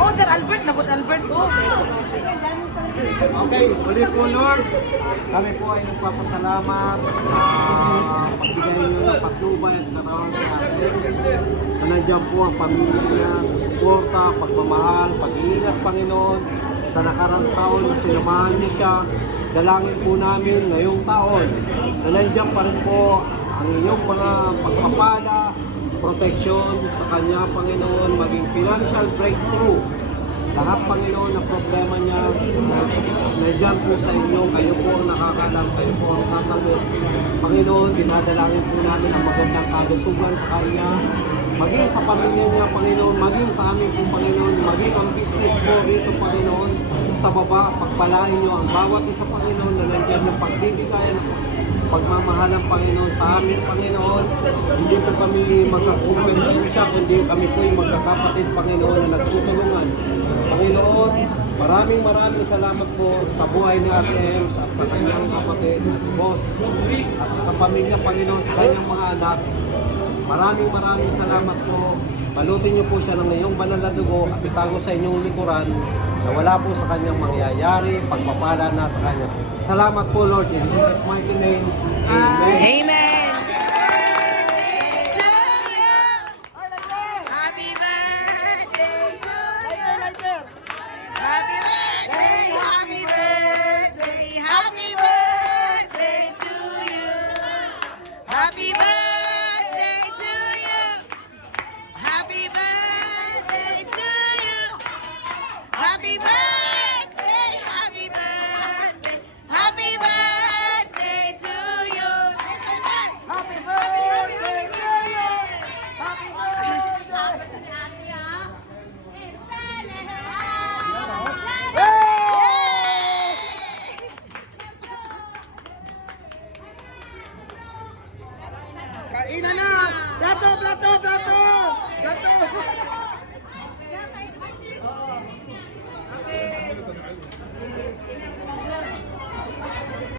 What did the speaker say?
Oh, Sir Albert, nabot Albert. Okay, ulit po Lord, kami po ay nagpapasalamat pagbigay nyo ng patnubay at katawan sa atin. Na nandiyan po ang pamilya, susuporta, pagmamahal, pag-iingat Panginoon sa nakarang taon na sinamahan niyo siya. Dalangin po namin ngayong taon na nandiyan pa rin po ang inyong mga pagpapala, protection sa kanya Panginoon, maging financial breakthrough. Lahat Panginoon na problema niya, nandiyan po sa inyo, kayo po ang nakakalam, kayo po ang sasagot. Panginoon, dinadalangin po namin ang magandang kalusugan sa kanya, maging sa pamilya niya Panginoon, maging sa amin po Panginoon, maging ang business po rito Panginoon, sa baba, pagpalain niyo ang bawat isa Panginoon na nandiyan ng pagbibigayan, pagmamahal ng Panginoon sa amin, Panginoon. Hindi po kami magkakumpensya, kundi kami po yung magkakapatid, Panginoon, na nagtutulungan. Panginoon, maraming salamat po sa buhay ni Ate Ems at sa kanyang kapatid, si Boss, at sa kapamilya, Panginoon, sa kanyang mga anak. Maraming salamat po. Balutin niyo po siya ng iyong banal na dugo at itago sa inyong likuran na wala po sa kanyang mangyayari, pagpapala na sa kanya. Salamat po Lord, in Jesus' mighty name. Amen. Amen. Kainan na! Plato!